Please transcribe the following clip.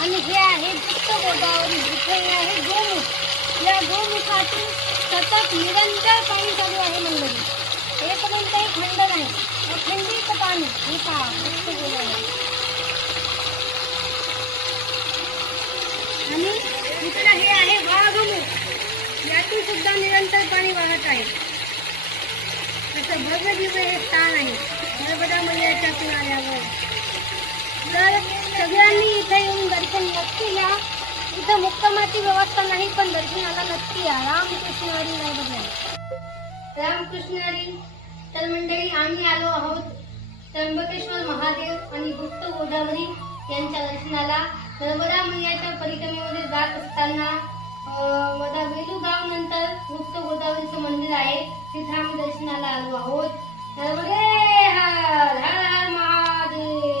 आणि हे आहे गुप्त गोदावरी, जिथे आहे गोमुख. या गोमुखातून सतत निरंतर पाणी चालू आहे मंडळी. हे कोणताही खंड नाही, अखंडित पाणी. हे पहा गुप्त गोदावरी. आणि इकडे हे आहे वाघमुख, यातून सुद्धा निरंतर पाणी वाहत आहे. असं भव्य दिव्य हे स्थान आहे नर्मदा मैयाच्या किनाऱ्यावर. तर सगळ्यांनी इथे येऊन दर्शन नक्की घ्या. इथं मुक्कामाची व्यवस्था नाही, पण दर्शनाला नक्की या. रामकृष्ण हरी. नाही बघा रामकृष्ण हरी. तर मंडळी आम्ही आलो आहोत त्र्यंबकेश्वर महादेव आणि गुप्त गोदावरी यांच्या दर्शनाला. नर्मदा मैयाच्या परिक्रमेमध्ये जात असताना वेलूगाव नंतर गुप्त गोदावरीचं मंदिर आहे, तिथे आम्ही दर्शनाला आलो आहोत. नर्मदे हर हर महादेव.